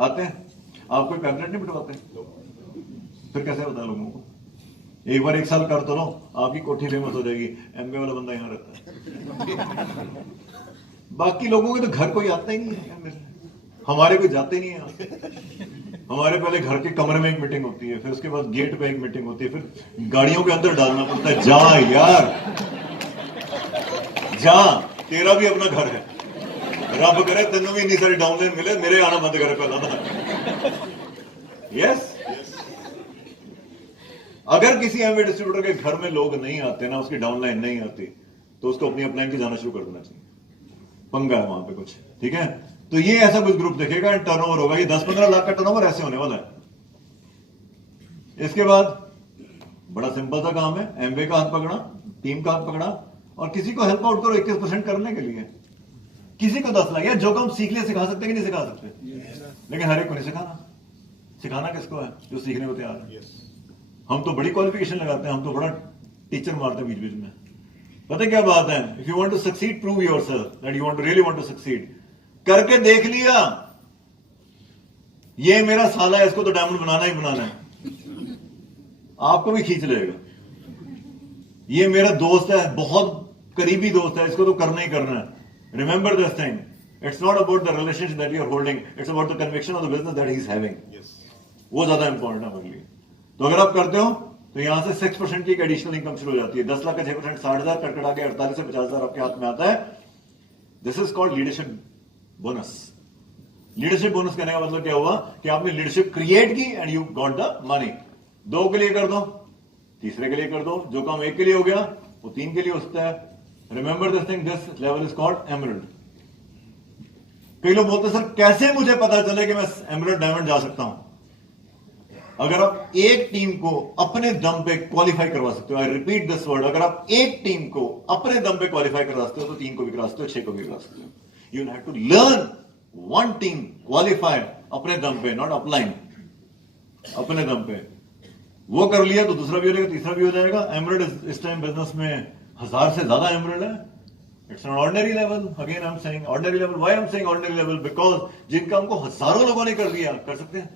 आते हैं, आप कोई पैम्पलेट नहीं बिठवाते, फिर कैसे बताएं लोगों को? एक बार 1 साल कर तो लो, आपकी कोठी फेमस हो जाएगी, एमबे वाला बंदा यहाँ रहता है। बाकी लोगों के तो घर कोई आता ही नहीं है, हमारे कोई जाते नहीं है। हमारे पहले घर के कमरे में एक मीटिंग होती है, फिर उसके बाद गेट पे एक मीटिंग होती है, फिर गाड़ियों के अंदर डालना पड़ता है। जा यार जा, तेरा भी अपना घर है। रब करे तेनों भी इतनी सारी डाउनलाइन मिले, मेरे आना बंद करे पहला था। यस, अगर किसी एमवे डिस्ट्रीब्यूटर के घर में लोग नहीं आते ना, उसकी डाउनलाइन नहीं आती, तो उसको अपनी अपलाइन की जाना शुरू कर देना चाहिए। पंगा है वहां पे कुछ, ठीक है? तो ये ऐसा कुछ ग्रुप दिखेगा, टर्नओवर होगा, ये 10-15 लाख का टर्नओवर ऐसे होने वाला है। इसके बाद बड़ा सिंपल सा काम है, एमवे का हाथ पकड़ा, टीम का हाथ पकड़ा, और किसी को हेल्प आउट करो 21% करने के लिए। किसी को 10 लाख, या जो काम सीख ले सिखा सकते कि नहीं सिखा सकते? लेकिन हर एक को नहीं सिखाना। सिखाना किसको है? जो सीखने को तैयार है। हम तो बड़ी क्वालिफिकेशन लगाते हैं, हम तो बड़ा टीचर मारते हैं बीच बीच में। पता क्या बात है? If you want to succeed, prove yourself that you want to really want to succeed. करके देख लिया, ये मेरा साला है, इसको तो डायमंड बनाना ही बनाना है, आपको भी खींच लेगा। ये मेरा दोस्त है, बहुत करीबी दोस्त है, इसको तो करना ही करना है। Remember this thing. It's not about the relationship that you are holding. It's about the conviction of the business that he is having. Yes. वो ज्यादा इंपॉर्टेंट है हमारे लिए। तो अगर आप करते हो तो यहां से 6% की एडिशनल इनकम शुरू हो जाती है। 10 लाख का 6%, 60,000 कटकटा के 48 से 50,000 आपके हाथ में आता है। This is called leadership bonus. Leadership bonus करने का मतलब क्या हुआ कि आपने लीडरशिप क्रिएट की and you got the money. 2 के लिए कर दो, तीसरे के लिए कर दो, जो काम 1 के लिए हो गया वो 3 के लिए हो सकता है। Remember this thing, this level is called emerald. कई लोग बोलते हैं सर कैसे मुझे पता चले कि मैं एमरल्ड डायमंड जा सकता हूं? अगर आप एक टीम को अपने दम पे क्वालिफाई करवा सकते हो, आई रिपीट दिस वर्ड, अगर आप एक टीम को अपने दम पे क्वालिफाई करवा सकते हो तो 3 को भी करा सकते हो, 6 को भी करा सकते हो. You have to learn one team qualify अपने दम पे, नॉट अपलाइन, अपने दम पे. वो कर लिया तो दूसरा भी हो जाएगा, तीसरा भी हो जाएगा. एमरेल्ड इस टाइम बिजनेस में 1000 से ज्यादा एमरेल्ड है. It's an ordinary level. Again, I'm saying ordinary level. Why I'm saying ordinary level? Because जिनका हमको हजारों लोगों ने कर दिया, कर सकते हैं,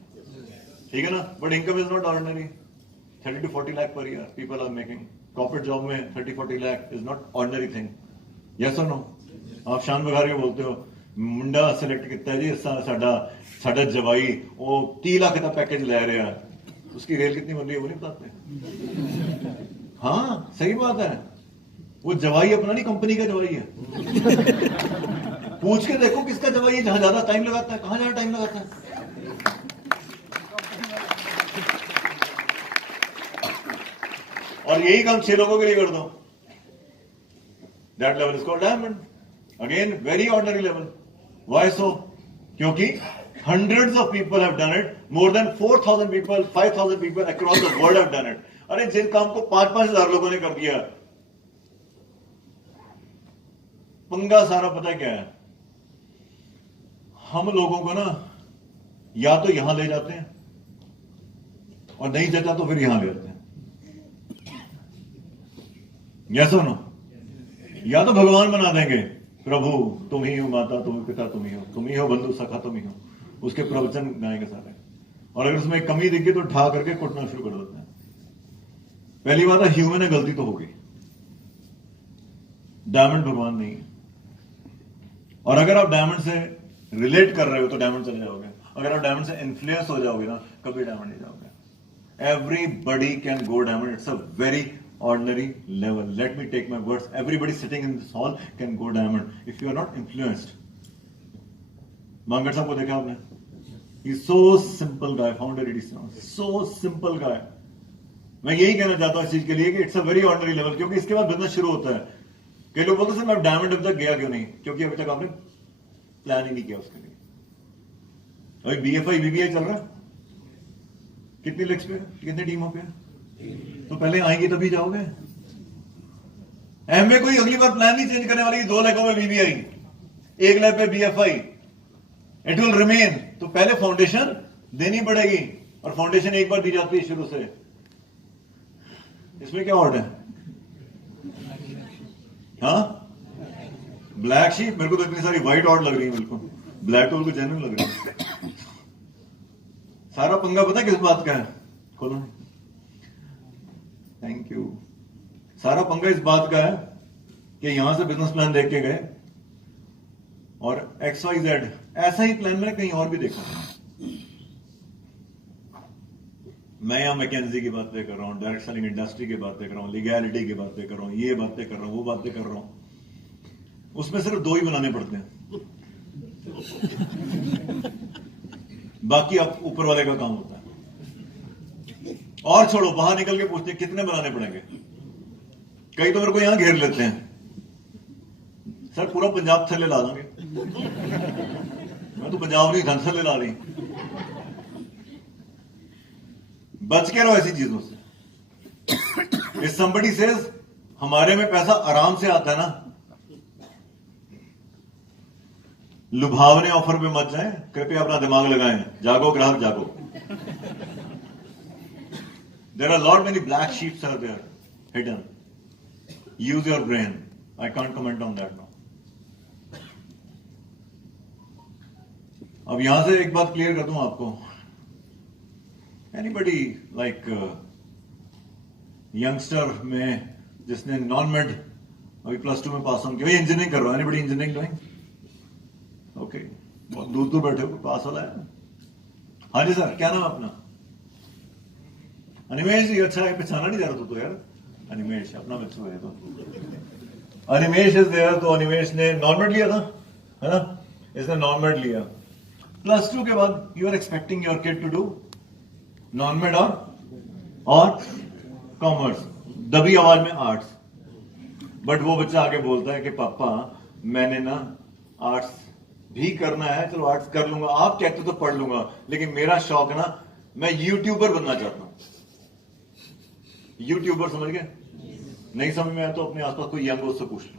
ठीक है ना? But income is not ordinary. 30 to 40 lakh per year people are making. Corporate job में 30-40 lakh is not ordinary thing. Yes or no? आप शान बघार के बोलते हो मुंडा सिलेक्ट किया है जी साडा जवाई वो 30 लाख का पैकेज ले रहा है, उसकी रेल कितनी बन रही है वो नहीं बताते. हाँ सही बात है, वो जवाई अपना नहीं, कंपनी का जवाई है. पूछ के देखो किसका जवाई है जहां ज्यादा टाइम लगाता है, कहां ज्यादा टाइम लगाता है. और यही काम 6 लोगों के लिए कर दो. That level is called diamond. Again very ordinary level. Why so? क्योंकि hundreds of people have done it. More than 4,000 people, 5,000 people across the world have done it. अरे जिन काम को 5-5 हजार लोगों ने कर दिया. पंगा सारा पता क्या है, हम लोगों को ना या तो यहां ले जाते हैं और नहीं जचा तो फिर यहां ले जाते हैं. यस और नो? या तो भगवान बना देंगे, प्रभु तुम ही हो, माता तुम ही, पिता तुम ही हो, बंधु सखा तुम ही हो, उसके प्रवचन गाएंगे सारे. और अगर उसमें कमी दिखे तो ठा करके कुटना शुरू कर देते हैं. पहली बात है ह्यूमन है, गलती तो होगी. डायमंड भगवान नहीं है. और अगर आप डायमंड से रिलेट कर रहे हो तो डायमंड चले जाओगे. अगर आप डायमंड से इन्फ्लुएंस हो जाओगे ना, कभी डायमंड नहीं जाओगे. Everybody can go diamond. It's a very ordinary level. Let me take my words. Everybody sitting in this hall can go diamond if you are not influenced. Mangar साहब को देखा आपने? He so simple guy, founder Edison, so simple guy. मैं यही कहना चाहता हूं इस चीज के लिए कि it's a very ordinary level. क्योंकि इसके बाद बिजनेस शुरू होता है. कई लोग बोलते हैं मैं डायमंड अभी तक गया क्यों नहीं? क्योंकि अभी तक आपने प्लान ही नहीं किया उसके लिए. अभी बीएफआई बीबीआई चल रहा है, कितनी लेक्स पे, कितनी टीमों पे? तो पहले आएंगे तभी जाओगे. एमवे कोई अगली बार प्लान नहीं चेंज करने वाली. 2 लैखों में बीबीआई, 1 लाख पे बीएफआई, इट विल रिमेन. तो पहले फाउंडेशन देनी पड़ेगी, और फाउंडेशन एक बार दी जाती है शुरू से. इसमें क्या ऑर्डर है? हाँ ब्लैक शीप. मेरे को तो इतनी सारी व्हाइट ऑर्ड लग रही है, बिल्कुल ब्लैक तो बिल्कुल जेन्युइन लग रही है. सारा पंगा पता है किस बात का है? खोलो. Thank you. सारा पंगा इस बात का है कि यहां से बिजनेस प्लान देख के गए और XYZ ऐसा ही प्लान मैंने कहीं और भी देखा. मैं यहां मैकेंजी की बातें कर रहा हूं, डायरेक्ट सेलिंग इंडस्ट्री की बातें कर रहा हूं, लीगैलिटी की बातें कर रहा हूं, ये बातें कर रहा हूं, वो बातें कर रहा हूं. उसमें सिर्फ 2 ही बनाने पड़ते हैं. बाकी अब ऊपर वाले का काम होता है. और छोड़ो, बाहर निकल के पूछते हैं कितने बनाने पड़ेंगे. कई तो मेरे को यहां घेर लेते हैं, सर पूरा पंजाब थल्ले ला देंगे. मैं तो पंजाब नहीं धन थल्ले ला रही. बच के रहो ऐसी चीजों से. If somebody says हमारे में पैसा आराम से आता है ना, लुभावने ऑफर पे मत जाएं. कृपया अपना दिमाग लगाएं. जागो ग्राहक जागो. There are lot many black sheep are there hidden. Use your brain. I can't comment on that now. अब यहां से एक बात क्लियर कर दूं आपको. Anybody like यंगस्टर में जिसने नॉन मेड अभी +2 में पास ऑन किया, इंजीनियरिंग कर रहा है. Anybody engineering doing? ओके, बहुत दूर दूर बैठे हो, पास वाला है. हाँ जी सर, क्या नाम अपना? अनिमेश जी. अच्छा है, पहचाना नहीं जा रहा तो यार. अनिमेश अपना बच्चू है तो. Animesh is there. तो अनिमेश ने नॉन मेड लिया था, है ना? इसने नॉन मेड लिया. +2 के बाद you are expecting your kid to do non med और कॉमर्स, दबी आवाज में आर्ट्स. बट वो बच्चा आके बोलता है कि पापा मैंने ना आर्ट्स भी करना है, चलो आर्ट्स कर लूंगा, आप कहते तो पढ़ लूंगा, लेकिन मेरा शौक ना मैं यूट्यूबर बनना चाहता हूं। यूट्यूबर समझ गए? नहीं समझ में आया तो अपने आसपास कोई यंग दोस्त से पूछ लो,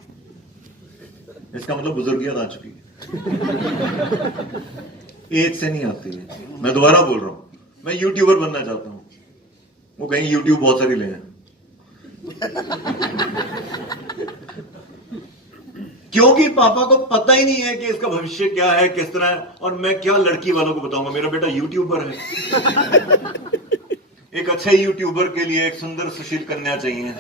इसका मतलब बुजुर्गियत आ चुकी है। एज से नहीं आती है। मैं दोबारा बोल रहा हूं, मैं यूट्यूबर बनना चाहता हूं। वो कहीं यूट्यूब बहुत सारी ले हैं। क्योंकि पापा को पता ही नहीं है कि इसका भविष्य क्या है, किस तरह है, और मैं क्या लड़की वालों को बताऊंगा मेरा बेटा यूट्यूबर है। एक अच्छे यूट्यूबर के लिए एक सुंदर सुशील कन्या चाहिए।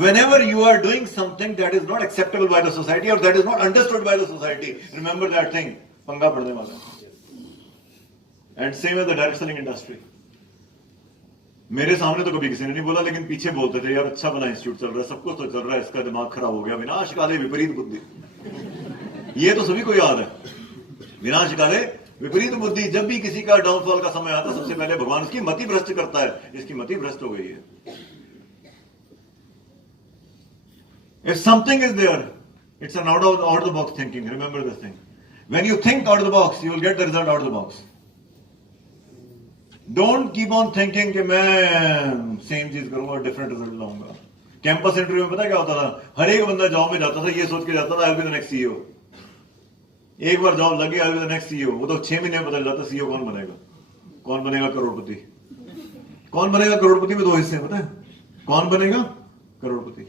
Whenever you are doing something that is not acceptable by the society or that is not understood by the society, remember that thing, पंगा पड़ने वाला है। And same as the direct selling industry. मेरे सामने तो कभी किसी ने नहीं बोला, लेकिन पीछे बोलते थे यार अच्छा बना इंस्टीट्यूट चल रहा है, सब कुछ तो चल रहा है, इसका दिमाग खराब हो गया, विनाश काले विपरीत बुद्धि। ये तो सभी को याद है, विनाश काले विपरीत बुद्धि। जब भी किसी का डाउनफॉल का समय आता है, सबसे पहले भगवान उसकी मति भ्रष्ट करता है, इसकी मति भ्रष्ट हो गई है। If something is there, it's an out of the box thinking. Remember this thing. When you think out of the box, you will get the result out of the box. Don't keep on thinking कि मैं same चीज करूंगा और different result लाऊंगा। Campus interview में पता क्या होता था? हर एक बंदा जॉब में जाता था ये सोच के जाता था I will be the next CEO. एक बार जॉब लगी I will be the next CEO, वो तो 6 महीने में पता चल जाता सीईओ कौन बनेगा। कौन बनेगा करोड़पति? कौन बनेगा करोड़पति में 2 हिस्से पता है? कौन बनेगा करोड़पति?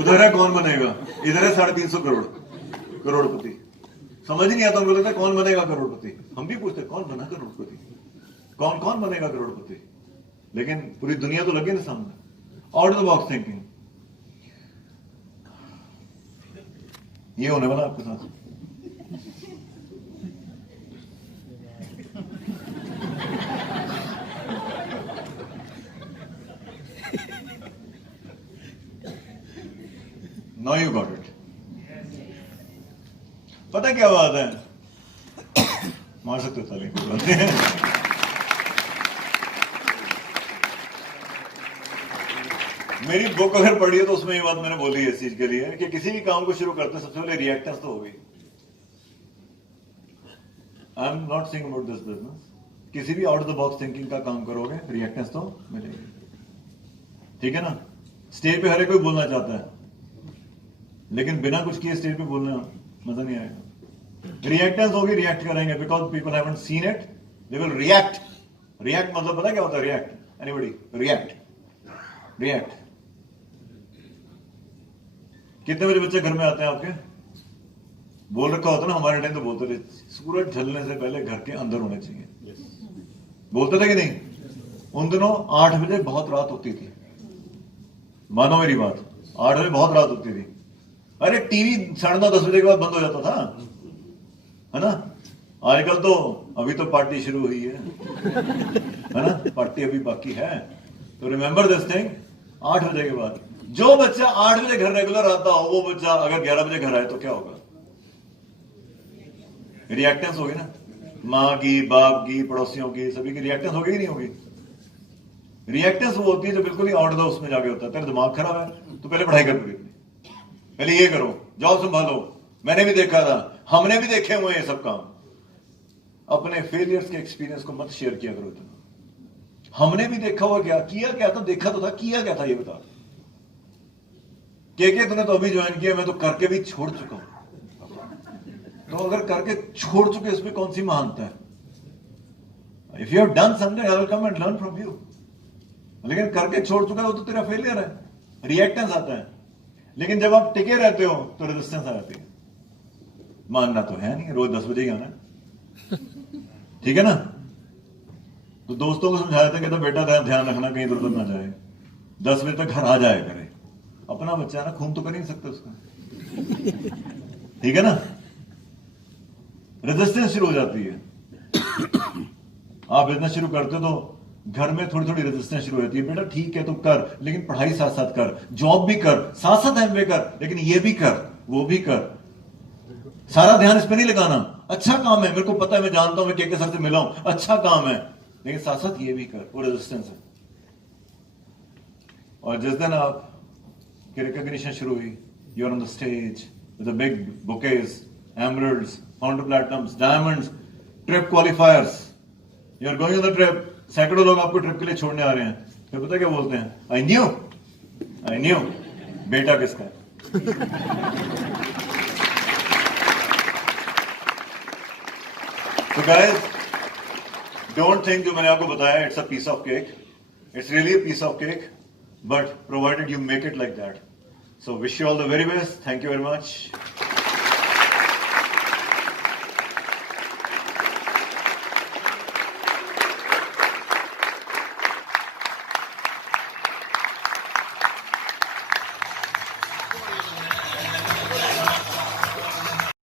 उधर है कौन बनेगा, इधर है 350 करोड़ करोड़पति। समझ नहीं आता उनको, लगता है कौन बनेगा करोड़पति। हम भी पूछते कौन बना करोड़पति, कौन कौन बनेगा करोड़पति, लेकिन पूरी दुनिया तो लगी ना सामने। Out of the box thinking, ये होने वाला आपके साथ। Now you got it. पता क्या बात है? मार सकते हो ताली, कोई बात नहीं। मेरी बुक अगर पढ़ी है तो उसमें ये बात मैंने बोली है इस चीज के लिए कि किसी भी काम को शुरू करते हैं सबसे पहले रिएक्टेंस तो होगी। आई am not saying about this business, किसी भी out of the box thinking का काम करोगे रिएक्टेंस तो मिलेगी, ठीक है ना? स्टेज पे हर एक कोई बोलना चाहता है, लेकिन बिना कुछ किए स्टेज पे बोलना मजा नहीं आएगा। रिएक्टेंस होगी, रिएक्ट करेंगे, because people haven't seen it, they will react. React मतलब पता क्या होता है? React, anybody? React, react. कितने बजे बच्चे घर में आते हैं आपके? बोल रखा होता ना, हमारे टाइम तो बोलते थे सूरज ढलने से पहले घर के अंदर होने चाहिए। बोलते थे कि नहीं? उन दिनों 8 बजे बहुत रात होती थी, मानो मेरी बात, 8 बजे बहुत रात होती थी। अरे टीवी 9:30-10 बजे के बाद बंद हो जाता था, है ना? आजकल तो अभी तो पार्टी शुरू हुई है ना? पार्टी अभी बाकी है। तो रिमेंबर दिस थिंग, 8 बजे के बाद जो बच्चा 8 बजे घर रेगुलर आता हो, वो बच्चा अगर 11 बजे घर आए तो क्या होगा? रिएक्टेंस होगी ना, माँ की, बाप की, पड़ोसियों की, सभी की रिएक्टेंस होगी कि नहीं होगी? रिएक्टेंस वो होती है जो बिल्कुल ही आउट ऑफ द उसमें जाके होता है। तेरा दिमाग खराब है तो पहले पढ़ाई कर, पहले ये करो, जॉब संभालो। मैंने भी देखा था, हमने भी देखे हुए हैं ये सब काम। अपने फेलियर्स के एक्सपीरियंस को मत शेयर किया करो इतना। हमने भी देखा हुआ, क्या किया, क्या था, देखा तो था, किया क्या था ये बता। के तूने तो अभी ज्वाइन किया, मैं तो करके भी छोड़ चुका हूं। तो अगर करके छोड़ चुके इसमें कौन सी महानता है? If you have done something I will come and learn from you. लेकिन करके छोड़ चुका है वो तो तेरा फेलियर है, रिएक्टेंस आता है। लेकिन जब आप टिके रहते हो तो रेजिस्टेंस आ जाती है। मानना तो है नहीं, रोज 10 बजे ही आना, ठीक है ना? तो दोस्तों को समझाया था कि तो बेटा ध्यान रखना कहीं इधर उधर ना जाए, 10 बजे तक घर आ जाए करे। अपना बच्चा ना, खून तो कर ही नहीं सकते उसका, ठीक है ना? रेजिस्टेंस शुरू हो जाती है। आप बिजनेस शुरू करते हो तो घर में थोड़ी थोड़ी रेजिस्टेंस शुरू होती है। बेटा ठीक है तो कर, लेकिन पढ़ाई साथ साथ कर, जॉब भी कर, साथ साथ एमबीए कर, लेकिन ये भी कर, वो भी कर। सारा ध्यान इस पे नहीं लगाना। अच्छा काम है, मेरे को पता है, मैं जानता हूं, मैं के सर से मिला हूं, अच्छा काम है, लेकिन साथ साथ ये भी कर। वो रेजिस्टेंस है। और जिस दिन आप की रिकॉग्निशन शुरू हुई, you are on the stage, with the big bouquets, emeralds, counter platinums, diamonds, trip qualifiers. You are going on the trip. सैकड़ों लोग आपको ट्रिप के लिए छोड़ने आ रहे हैं. फिर पता क्या बोलते हैं? I knew. बेटा किसका है? So guys, don't think जो मैंने आपको बताया it's a piece of cake. It's really a piece of cake, but provided you make it like that. So wish you all the very best. Thank you very much.